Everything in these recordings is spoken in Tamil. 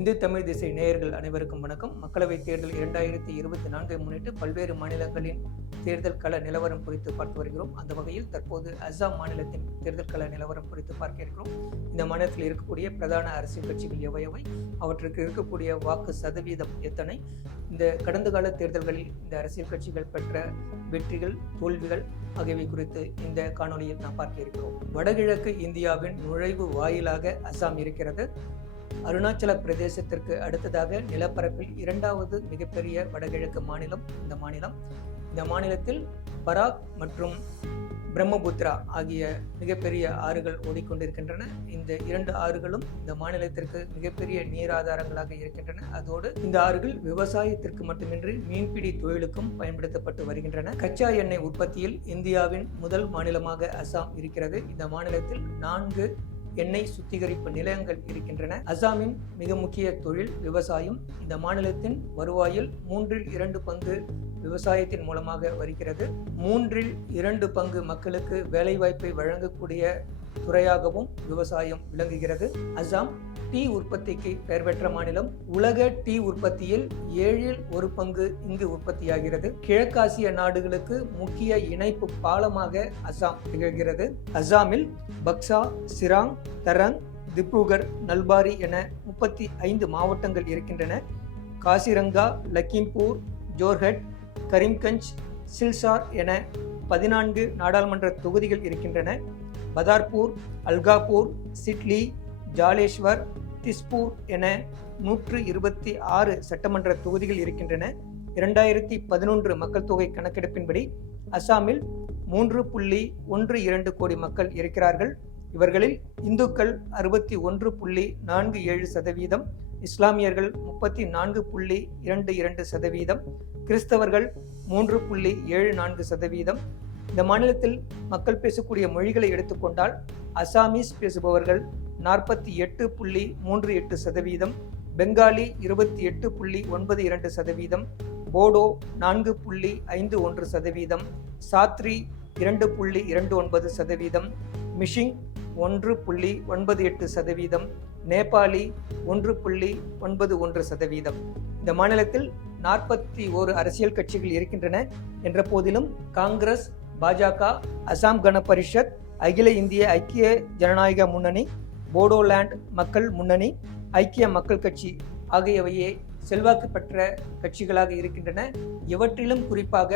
இந்து தமிழ் திசை நேயர்கள் அனைவருக்கும் வணக்கம். மக்களவைத் தேர்தல் 2024 முன்னிட்டு பல்வேறு மாநிலங்களின் தேர்தல் கள நிலவரம் குறித்து பார்த்து வருகிறோம். அந்த வகையில் தற்போது அஸ்ஸாம் மாநிலத்தின் தேர்தல் கள நிலவரம் குறித்து பார்க்க இருக்கிறோம். இந்த மாநிலத்தில் இருக்கக்கூடிய பிரதான அரசியல் கட்சிகள் எவை, அவற்றுக்கு இருக்கக்கூடிய வாக்கு சதவீதம் எத்தனை, இந்த கடந்த கால தேர்தல்களில் இந்த அரசியல் கட்சிகள் பெற்ற வெற்றிகள், தோல்விகள் ஆகியவை குறித்து இந்த காணொலியில் நாம் பார்க்க இருக்கிறோம். வடகிழக்கு இந்தியாவின் நுழைவு வாயிலாக அஸ்ஸாம் இருக்கிறது. அருணாச்சல பிரதேசத்திற்கு அடுத்ததாக நிலப்பரப்பில் இரண்டாவது மிகப்பெரிய வடகிழக்கு மாநிலம் இந்த மாநிலத்தில் பராக் மற்றும் பிரம்மபுத்திரா ஆகிய மிகப்பெரிய ஆறுகள் ஓடிக்கொண்டிருக்கின்றன. இந்த இரண்டு ஆறுகளும் இந்த மாநிலத்திற்கு மிகப்பெரிய நீர் ஆதாரங்களாக இருக்கின்றன. அதோடு இந்த ஆறுகள் விவசாயத்திற்கு மட்டுமின்றி மீன்பிடி தொழிலுக்கும் பயன்படுத்தப்பட்டு வருகின்றன. கச்சா எண்ணெய் உற்பத்தியில் இந்தியாவின் முதல் மாநிலமாக அஸ்ஸாம் இருக்கிறது. இந்த மாநிலத்தில் 4 எண்ணெய் சுத்திகரிப்பு நிலையங்கள் இருக்கின்றன. அஸ்ஸாமின் மிக முக்கிய தொழில் விவசாயம். இந்த மாநிலத்தின் வருவாயில் 3/2 பங்கு விவசாயத்தின் மூலமாக வருகிறது. 3/2 பங்கு மக்களுக்கு வேலைவாய்ப்பை வழங்கக்கூடிய துறையாகவும் விவசாயம் விளங்குகிறது. அஸ்ஸாம் டீ உற்பத்திக்கு பெயர் பெற்ற மாநிலம். உலக டீ உற்பத்தியில் 1/7 பங்கு இங்கு உற்பத்தியாகிறது. கிழக்காசிய நாடுகளுக்கு முக்கிய இணைப்பு பாலமாக அஸ்ஸாம் திகழ்கிறது. அஸ்ஸாமில் பக்சா, சிராங், தரங், திப்ருகர், நல்பாரி என 35 மாவட்டங்கள் இருக்கின்றன. காசிரங்கா, லக்கிம்பூர், ஜோர்ஹட், கரீம்கஞ்ச், சில்சார் என 14 நாடாளுமன்ற தொகுதிகள் இருக்கின்றன. பதார்பூர், அல்காபூர், சிட்லி, ஜாலேஸ்வர், திஸ்பூர் என 126 சட்டமன்ற தொகுதிகள் இருக்கின்றன. 2011 மக்கள் தொகை கணக்கெடுப்பின்படி அஸ்ஸாமில் 3.12 கோடி மக்கள் இருக்கிறார்கள். இவர்களில் இந்துக்கள் 61.47%, இஸ்லாமியர்கள் 34.22%, கிறிஸ்தவர்கள் 3.74%. இந்த மாநிலத்தில் மக்கள் பேசக்கூடிய மொழிகளை எடுத்துக்கொண்டால் அசாமீஸ் பேசுபவர்கள் 48.38%, பெங்காலி 28.92%, போடோ 4.51%, சாத்ரி 2.29%, மிஷிங் 1.98%, நேபாளி 1.91%. இந்த மாநிலத்தில் 41 அரசியல் கட்சிகள் இருக்கின்றன என்ற போதிலும் காங்கிரஸ், பாஜக, அசாம் கண பரிஷத், அகில இந்திய ஐக்கிய ஜனநாயக முன்னணி, போடோலேண்ட் மக்கள் முன்னணி, ஐக்கிய மக்கள் கட்சி ஆகியவையே செல்வாக்கு பெற்ற கட்சிகளாக இருக்கின்றன. இவற்றிலும் குறிப்பாக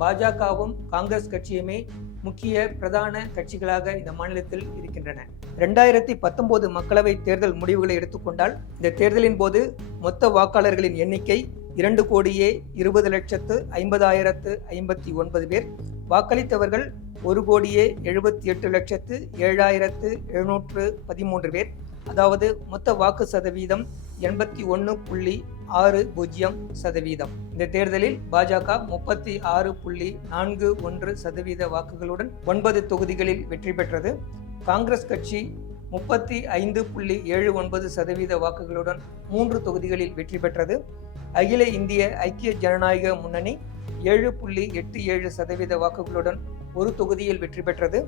பாஜகவும் காங்கிரஸ் கட்சியுமே முக்கிய பிரதான கட்சிகளாக இந்த மாநிலத்தில் இருக்கின்றன. 2019 மக்களவை தேர்தல் முடிவுகளை எடுத்துக்கொண்டால் இந்த தேர்தலின் போது மொத்த வாக்காளர்களின் எண்ணிக்கை 2,20,50,059 பேர். வாக்களித்தவர்கள் 1,78,07,713 பேர். அதாவது மொத்த வாக்கு சதவீதம் 81.60%. இந்த தேர்தலில் பாஜக 36.41% வாக்குகளுடன் 9 தொகுதிகளில் வெற்றி பெற்றது. காங்கிரஸ் கட்சி 35.79% வாக்குகளுடன் 3 தொகுதிகளில் வெற்றி பெற்றது. அகில இந்திய ஐக்கிய ஜனநாயக முன்னணி 7.87% வாக்குகளுடன் 1 தொகுதியில் வெற்றி பெற்றது.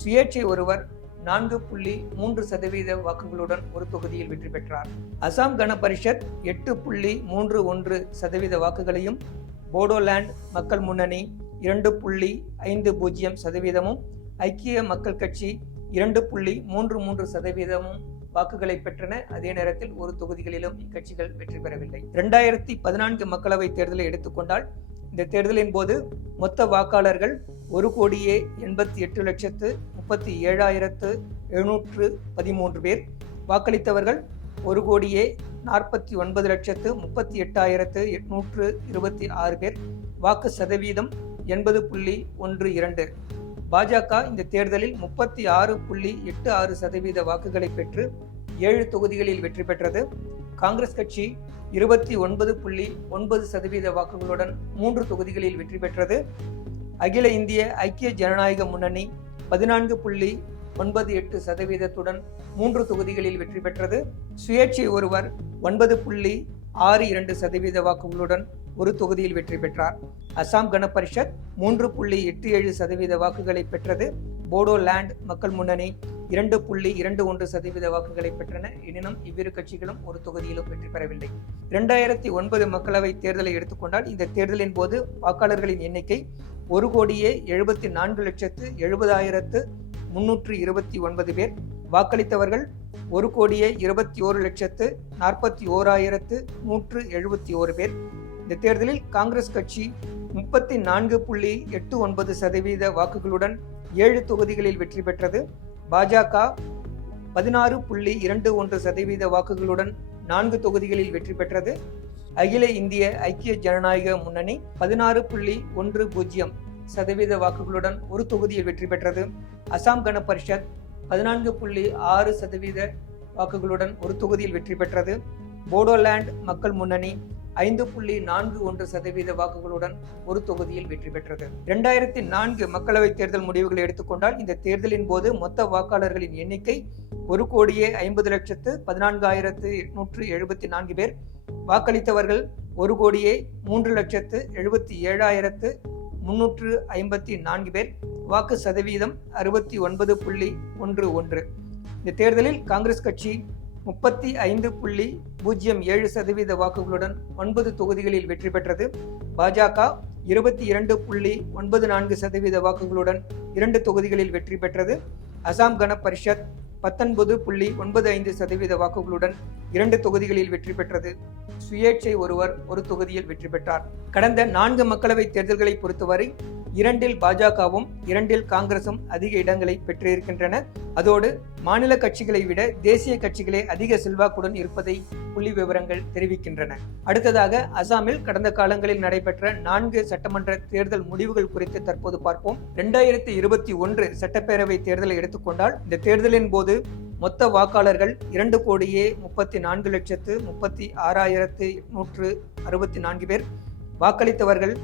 சுயேட்சை ஒருவர் 4.3% வாக்குகளுடன் 1 தொகுதியில் வெற்றி பெற்றார். அசாம் கண பரிஷத் 8.31% வாக்குகளையும், போடோலேண்ட் மக்கள் முன்னணி 2.50%, ஐக்கிய மக்கள் கட்சி 2.33% வாக்குகளை பெற்றன. அதே நேரத்தில் 1 தொகுதிகளிலும் இக்கட்சிகள் வெற்றி பெறவில்லை. 2014 மக்களவை தேர்தலை எடுத்துக்கொண்டால் இந்த தேர்தலின் போது மொத்த வாக்காளர்கள் 1,88,37,713 பேர். வாக்களித்தவர்கள் 1,49,38,826 பேர். வாக்கு சதவீதம் 80.12. பாஜக இந்த தேர்தலில் 36.86% வாக்குகளை பெற்று 7 தொகுதிகளில் வெற்றி பெற்றது. காங்கிரஸ் கட்சி 29.9% வாக்குகளுடன் 3 தொகுதிகளில் வெற்றி பெற்றது. அகில இந்திய ஐக்கிய ஜனநாயக முன்னணி 14.98%, 3 தொகுதிகளில் வெற்றி பெற்றது. சுயேட்சை ஒருவர் 9.62% வாக்குகளுடன் 1 தொகுதியில் வெற்றி பெற்றார். அசாம் கண பரிஷத் 3.87% வாக்குகளை பெற்றது. போடோலேண்ட் மக்கள் முன்னணி 2.21% வாக்குகளை பெற்றன. எனினும் இவ்விரு கட்சிகளும் ஒரு தொகுதியிலும் வெற்றி பெறவில்லை. 2009 மக்களவைத் தேர்தலை எடுத்துக்கொண்டால் இந்த தேர்தலின் போது வாக்காளர்களின் எண்ணிக்கை 1,74,70,329 பேர். வாக்களித்தவர்கள் 1,21,41,41,171 பேர். இந்த தேர்தலில் காங்கிரஸ் கட்சி 34.89% வாக்குகளுடன் 7 தொகுதிகளில் வெற்றி பெற்றது. பாஜக 16.21% வாக்குகளுடன் 4 தொகுதிகளில் வெற்றி பெற்றது. அகில இந்திய ஐக்கிய ஜனநாயக முன்னணி 16.10% வாக்குகளுடன் ஒரு தொகுதியில் வெற்றி பெற்றது. அசாம் கண பரிஷத் 14.6% வாக்குகளுடன் ஒரு தொகுதியில் வெற்றி பெற்றது. போடோலேண்ட் மக்கள் முன்னணி 5.41% வாக்குகளுடன் ஒரு தொகுதியில் வெற்றி பெற்றது. 2004 மக்களவைத் தேர்தல் முடிவுகளை எடுத்துக்கொண்டால் இந்த தேர்தலின் போது மொத்த வாக்காளர்களின் எண்ணிக்கை 1,50,14,874 பேர். வாக்களித்தவர்கள் 1,37,354 பேர். வாக்கு சதவீதம் 69.11. இந்த தேர்தலில் காங்கிரஸ் கட்சி 35.07% வாக்குகளுடன் 9 தொகுதிகளில் வெற்றி பெற்றது. பாஜக 22.94% வாக்குகளுடன் 2 தொகுதிகளில் வெற்றி பெற்றது. அசாம் கண பரிஷத் 19.95% வாக்குகளுடன் 2 தொகுதிகளில் வெற்றி பெற்றது. சுயேட்சை ஒருவர் ஒரு தொகுதியில் வெற்றி பெற்றார். கடந்த 4 மக்களவைத் தேர்தல்களை பொறுத்தவரை 2இல் பாஜகவும் 2இல் காங்கிரசும் அதிக இடங்களை பெற்றிருக்கின்றன. அதோடு மாநில கட்சிகளை விட தேசிய கட்சிகளே அதிக செல்வாக்குடன் இருப்பதை புள்ளி விவரங்கள் தெரிவிக்கின்றன. அடுத்ததாக அசாமில் கடந்த காலங்களில் நடைபெற்ற 4 சட்டமன்ற தேர்தல் முடிவுகள் குறித்து தற்போது பார்ப்போம். 2021 சட்டப்பேரவை தேர்தலை எடுத்துக்கொண்டால் இந்த தேர்தலின் போது மொத்த வாக்காளர்கள் 2,34,36,864 பேர். வாக்களித்தவர்கள்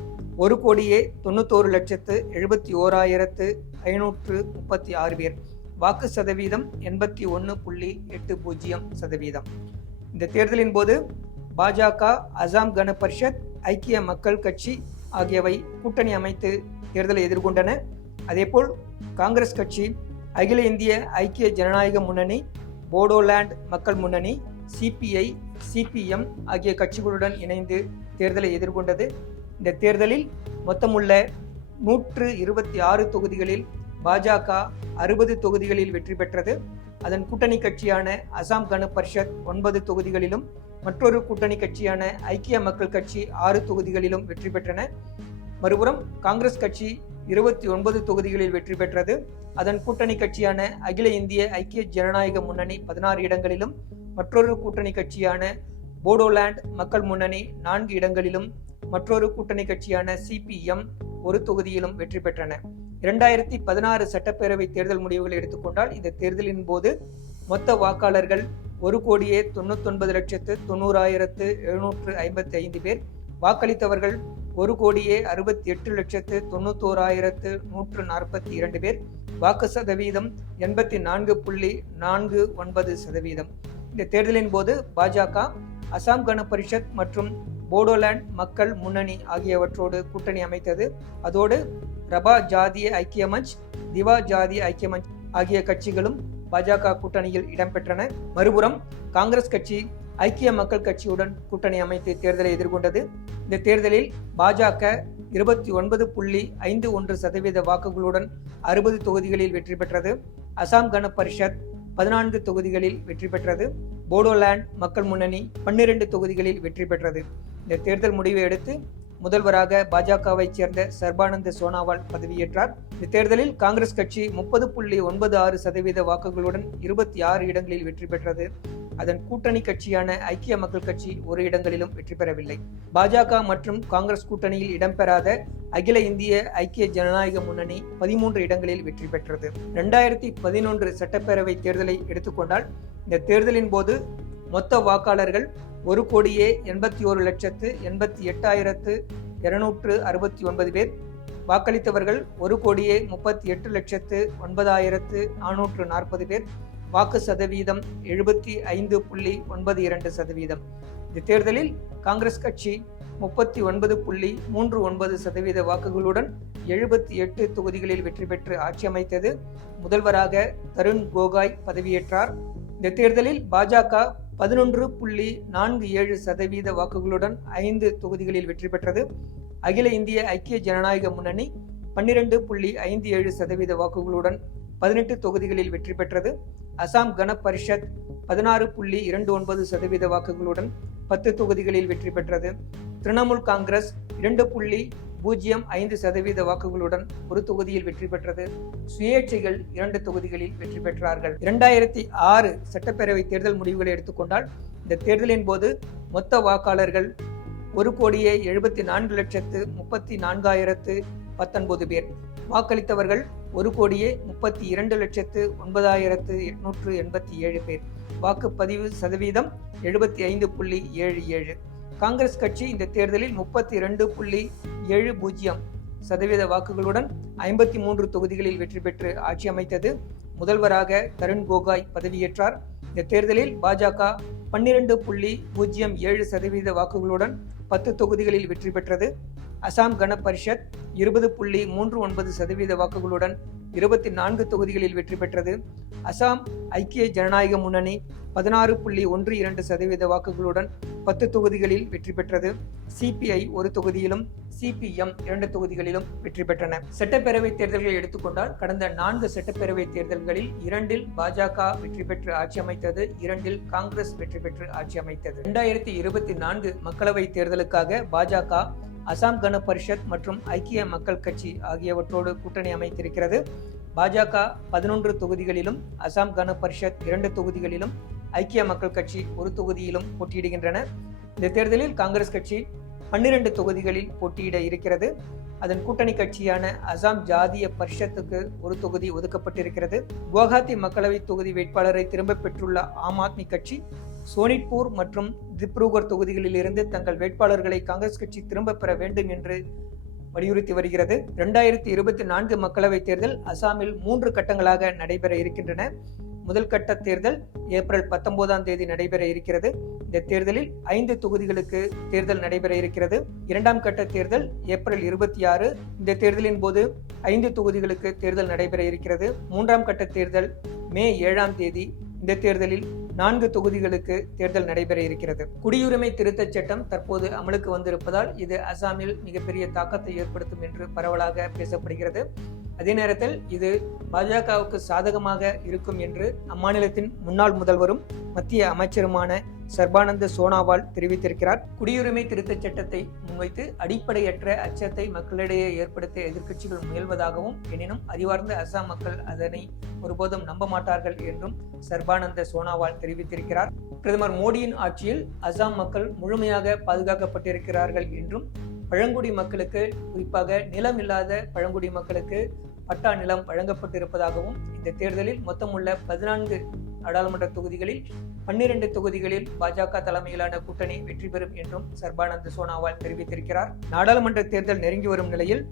1,91,71,536 பேர். வாக்கு சதவீதம் 81.80%. இந்த தேர்தலின் போது பாஜக, அசாம் கண பரிஷத், ஐக்கிய மக்கள் கட்சி ஆகியவை கூட்டணி அமைத்து தேர்தலை எதிர்கொண்டன. அதேபோல் காங்கிரஸ் கட்சி, அகில இந்திய ஐக்கிய ஜனநாயக முன்னணி, போடோலேண்ட் மக்கள் முன்னணி, சிபிஐ, சிபிஎம் ஆகிய கட்சிகளுடன் இணைந்து தேர்தலை எதிர்கொண்டது. இந்த தேர்தலில் மொத்தமுள்ள 126 தொகுதிகளில் பாஜக 60 தொகுதிகளில் வெற்றி பெற்றது. அதன் கூட்டணி கட்சியான அசாம் கண பரிஷத் 9 தொகுதிகளிலும் மற்றொரு கூட்டணி கட்சியான ஐக்கிய மக்கள் கட்சி 6 தொகுதிகளிலும் வெற்றி பெற்றன. மறுபுறம் காங்கிரஸ் கட்சி 29 தொகுதிகளில் வெற்றி பெற்றது. அதன் கூட்டணி கட்சியான அகில இந்திய ஐக்கிய ஜனநாயக முன்னணி 16 இடங்களிலும் மற்றொரு கூட்டணி கட்சியான போடோலேண்ட் மக்கள் முன்னணி 4 இடங்களிலும் மற்றொரு கூட்டணி கட்சியான சிபிஎம் ஒரு தொகுதியிலும் வெற்றி பெற்றன. 2016 சட்டப்பேரவை தேர்தல் முடிவுகளை எடுத்துக்கொண்டால் இந்த தேர்தலின் போது மொத்த வாக்காளர்கள் 1,90,90,755 பேர். வாக்களித்தவர்கள் 1,68,91,142 பேர். வாக்கு சதவீதம் 84.49%. இந்த தேர்தலின் போது பாஜக, அசாம் கண பரிஷத் மற்றும் போடோலேண்ட் மக்கள் முன்னணி ஆகியவற்றோடு கூட்டணி அமைத்தது. அதோடு ரபா ஜாதிய ஐக்கிய மஞ்ச், திவா ஜாதிய ஐக்கிய மஞ்ச் ஆகிய கட்சிகளும் பாஜக கூட்டணியில் இடம்பெற்றன. மறுபுறம் காங்கிரஸ் கட்சி ஐக்கிய மக்கள் கட்சியுடன் கூட்டணி அமைத்து தேர்தலை எதிர்கொண்டது. இந்த தேர்தலில் பாஜக 29.51% வாக்குகளுடன் 60 தொகுதிகளில் வெற்றி பெற்றது. அசாம் கண பரிஷத் 14 தொகுதிகளில் வெற்றி பெற்றது. போடோலேண்ட் மக்கள் முன்னணி 12 தொகுதிகளில் வெற்றி பெற்றது. இந்த தேர்தல் முடிவை அடுத்து முதல்வராக பாஜகவை சேர்ந்த சர்பானந்த சோனாவால் பதவியேற்றார். இந்த தேர்தலில் காங்கிரஸ் கட்சி 30.96% வாக்குகளுடன் 26 இடங்களில் வெற்றி பெற்றது. அதன் கூட்டணி கட்சியான ஐக்கிய மக்கள் கட்சி ஒரு இடங்களிலும் வெற்றி பெறவில்லை. பாஜக மற்றும் காங்கிரஸ் கூட்டணியில் இடம்பெறாத அகில இந்திய ஐக்கிய ஜனநாயக முன்னணி 13 இடங்களில் வெற்றி பெற்றது. 2011 சட்டப்பேரவை தேர்தலை எடுத்துக்கொண்டால் இந்த தேர்தலின் போது மொத்த வாக்காளர்கள் 1,81,88,269 பேர். வாக்களித்தவர்கள் 1,38,09,440 பேர். வாக்கு சதவீதம் 75.92%. இந்த தேர்தலில் காங்கிரஸ் கட்சி 39.39% வாக்குகளுடன் 78 தொகுதிகளில் வெற்றி பெற்று ஆட்சி அமைத்தது. முதல்வராக தருண் கோகாய் பதவியேற்றார். இந்த தேர்தலில் பாஜக 11.47% வாக்குகளுடன் 5 தொகுதிகளில் வெற்றி பெற்றது. அகில இந்திய ஐக்கிய ஜனநாயக முன்னணி 12.57% வாக்குகளுடன் 18 தொகுதிகளில் வெற்றி பெற்றது. அசாம் கன பரிஷத் 16.29% வாக்குகளுடன் 10 தொகுதிகளில் வெற்றி பெற்றது. திரிணாமுல் காங்கிரஸ் 2.05% வாக்குகளுடன் ஒரு தொகுதியில் வெற்றி பெற்றது. சுயேட்சைகள் 2 தொகுதிகளில் வெற்றி பெற்றார்கள். 2006 சட்டப்பேரவை தேர்தல் முடிவுகளை எடுத்துக்கொண்டால், இந்த தேர்தலின் போது மொத்த வாக்காளர்கள் 1,74,34,019 பேர். வாக்களித்தவர்கள் 1,32,09,887 பேர். வாக்குப்பதிவு சதவீதம் 75.77. காங்கிரஸ் கட்சி இந்த தேர்தலில் 32.70% வாக்குகளுடன் 53 தொகுதிகளில் வெற்றி பெற்று ஆட்சி அமைத்தது. முதல்வராக தருண் கோகாய் பதவியேற்றார். இந்த தேர்தலில் பாஜக 12.07% வாக்குகளுடன் 10 தொகுதிகளில் வெற்றி பெற்றது. அசாம் கன பரிஷத் 20.39% வாக்குகளுடன் 24 தொகுதிகளில் வெற்றி பெற்றது. அசாம் ஐக்கிய ஜனநாயக முன்னணி 16.12% வாக்குகளுடன் 10 தொகுதிகளில் வெற்றி பெற்றது. சிபிஐ ஒரு தொகுதியிலும் சிபிஎம் 2 தொகுதிகளிலும் வெற்றி பெற்றன. சட்டப்பேரவை தேர்தல்களை எடுத்துக்கொண்டால், கடந்த 4 சட்டப்பேரவை தேர்தல்களில் 2இல் பாஜக வெற்றி பெற்று ஆட்சி அமைத்தது, 2இல் காங்கிரஸ் வெற்றி பெற்று ஆட்சி அமைத்தது. 2024 மக்களவை தேர்தலுக்காக பாஜக அசாம் கன பரிஷத் மற்றும் ஐக்கிய மக்கள் கட்சி ஆகியவற்றோடு கூட்டணி அமைத்திருக்கிறது. பாஜக 11 தொகுதிகளிலும், அசாம் கன பரிஷத் 2 தொகுதிகளிலும், ஐக்கிய மக்கள் கட்சி ஒரு தொகுதியிலும் போட்டியிடுகின்றன. இந்த தேர்தலில் காங்கிரஸ் கட்சி 12 தொகுதிகளில் போட்டியிட இருக்கிறது. அதன் கூட்டணி கட்சியான அசாம் ஜாதிய பரிஷத்துக்கு ஒரு தொகுதி ஒதுக்கப்பட்டிருக்கிறது. குவஹாத்தி மக்களவை தொகுதி வேட்பாளரை திரும்ப பெற்றுள்ள ஆம் ஆத்மி கட்சி சோனிட்பூர் மற்றும் திப்ருகர் தொகுதிகளில் இருந்து தங்கள் வேட்பாளர்களை காங்கிரஸ் கட்சி திரும்ப பெற வேண்டும் என்று வலியுறுத்தி வருகிறது. 2024 மக்களவைத் தேர்தல் அசாமில் 3 கட்டங்களாக நடைபெற இருக்கின்றன. முதல் கட்ட தேர்தல் ஏப்ரல் 19ஆம் தேதி நடைபெற இருக்கிறது. இந்த தேர்தலில் 5 தொகுதிகளுக்கு தேர்தல் நடைபெற இருக்கிறது. இரண்டாம் கட்ட தேர்தல் ஏப்ரல் 26. இந்த தேர்தலின் போது 5 தொகுதிகளுக்கு தேர்தல் நடைபெற இருக்கிறது. மூன்றாம் கட்ட தேர்தல் மே 7ஆம் தேதி. இந்த தேர்தலில் 4 தொகுதிகளுக்கு தேர்தல் நடைபெற இருக்கிறது. குடியுரிமை திருத்தச் சட்டம் தற்போது அமலுக்கு வந்திருப்பதால் இது அசாமில் மிகப்பெரிய தாக்கத்தை ஏற்படுத்தும் என்று பரவலாக பேசப்படுகிறது. அதே நேரத்தில் இது பாஜகவுக்கு சாதகமாக இருக்கும் என்று அம்மாநிலத்தின் முன்னாள் முதல்வரும் மத்திய அமைச்சருமான சர்பானந்த சோனாவால் தெரிவித்திருக்கிறார். குடியுரிமை திருத்தச் சட்டத்தை முன்வைத்து அடிப்படையற்ற அச்சத்தை மக்களிடையே ஏற்படுத்த எதிர்க்கட்சிகள் முயல்வதாகவும், எனினும் அறிவார்ந்த அசாம் மக்கள் அதனை ஒருபோதும் நம்ப மாட்டார்கள் என்றும் சர்பானந்த சோனாவால் தெரிவித்திருக்கிறார். பிரதமர் மோடியின் ஆட்சியில் அசாம் மக்கள் முழுமையாக பாதுகாக்கப்பட்டிருக்கிறார்கள் என்றும், பழங்குடி மக்களுக்கு, குறிப்பாக நிலம் இல்லாத பழங்குடி மக்களுக்கு பட்டா நிலம் வழங்கப்பட்டிருப்பதாகவும், இந்த தேர்தலில் மொத்தமுள்ள 14 நாடாளுமன்ற தொகுதிகளில் 12 தொகுதிகளில் பாஜக தலைமையிலான கூட்டணி வெற்றி பெறும் என்றும் சர்பானந்த சோனாவால் தெரிவித்திருக்கிறார். நாடாளுமன்ற தேர்தல் நெருங்கி வரும் நிலையில்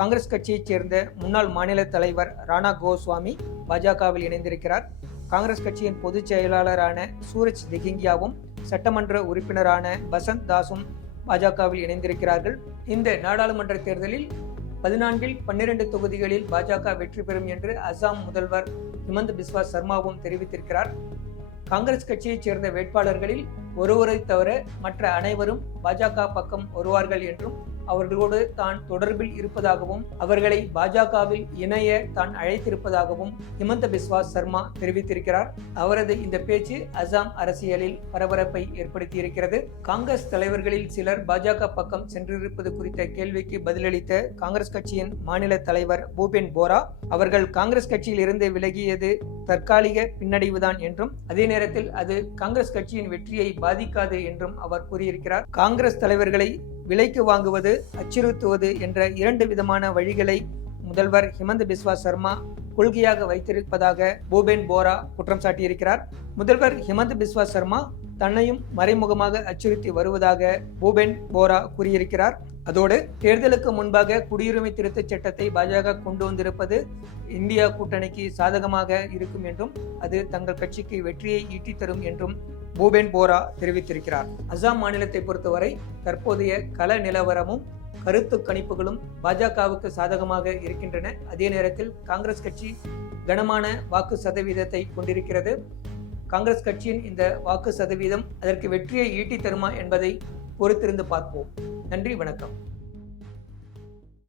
காங்கிரஸ் கட்சியைச் சேர்ந்த முன்னாள் மாநில தலைவர் ராணா கோஸ்வாமி பாஜகவில் இணைந்திருக்கிறார். காங்கிரஸ் கட்சியின் பொதுச் செயலாளரான சூரஜ் திகிங்கியாவும் சட்டமன்ற உறுப்பினரான பசந்த் தாஸும் பாஜகவில் இணைந்திருக்கிறார்கள். இந்த நாடாளுமன்ற தேர்தலில் 14இல் 12 தொகுதிகளில் பாஜக வெற்றி பெறும் என்று அசாம் முதல்வர் ஹிமந்த பிஸ்வா சர்மாவும் தெரிவித்திருக்கிறார். காங்கிரஸ் கட்சியைச் சேர்ந்த வேட்பாளர்களில் ஒருவரை தவிர மற்ற அனைவரும் பாஜக பக்கம் வருவார்கள் என்றும், அவர்களோடு தான் தொடர்பில் இருப்பதாகவும், அவர்களை பாஜகவில் இணைய தான் அழைத்திருப்பதாகவும் ஹிமந்த பிஸ்வா சர்மா தெரிவித்திருக்கிறார். அவரது இந்த பேச்சு அசாம் அரசியலில் பரபரப்பை ஏற்படுத்தியிருக்கிறது. காங்கிரஸ் தலைவர்களில் சிலர் பாஜக பக்கம் சென்றிருப்பது குறித்த கேள்விக்கு பதிலளித்த காங்கிரஸ் கட்சியின் மாநில தலைவர் பூபேன் போரா, அவர்கள் காங்கிரஸ் கட்சியில் இருந்து விலகியது தற்காலிக பின்னடைவுதான் என்றும், அதே நேரத்தில் அது காங்கிரஸ் கட்சியின் வெற்றியை பாதிக்காது என்றும் அவர் கூறியிருக்கிறார். காங்கிரஸ் தலைவர்களை விலைக்கு வாங்குவது, அச்சுறுத்துவது என்ற 2 விதமான வழிகளை முதல்வர் ஹிமந்த பிஸ்வா சர்மா கொள்கையாக வைத்திருப்பதாக பூபேன் போரா குற்றம் சாட்டியிருக்கிறார். முதல்வர் ஹிமந்த பிஸ்வா சர்மா தன்னையும் மறைமுகமாக அச்சுறுத்தி வருவதாக பூபேன் போரா கூறியிருக்கிறார். அதோடு தேர்தலுக்கு முன்பாக குடியுரிமை திருத்தச் சட்டத்தை பாஜக கொண்டு வந்திருப்பது இந்தியா கூட்டணிக்கு சாதகமாக இருக்கும் என்றும், அது தங்கள் கட்சிக்கு வெற்றியை ஈட்டித்தரும் என்றும் பூபேன் போரா தெரிவித்திருக்கிறார். அசாம் மாநிலத்தை பொறுத்தவரை தற்போதைய கள நிலவரமும் கருத்து கணிப்புகளும் பாஜகவுக்கு சாதகமாக இருக்கின்றன. அதே நேரத்தில் காங்கிரஸ் கட்சி கனமான வாக்கு சதவீதத்தை கொண்டிருக்கிறது. காங்கிரஸ் கட்சியின் இந்த வாக்கு சதவீதம் அதற்கு வெற்றியை ஈட்டி தருமா என்பதை பொறுத்திருந்து பார்ப்போம். நன்றி, வணக்கம்.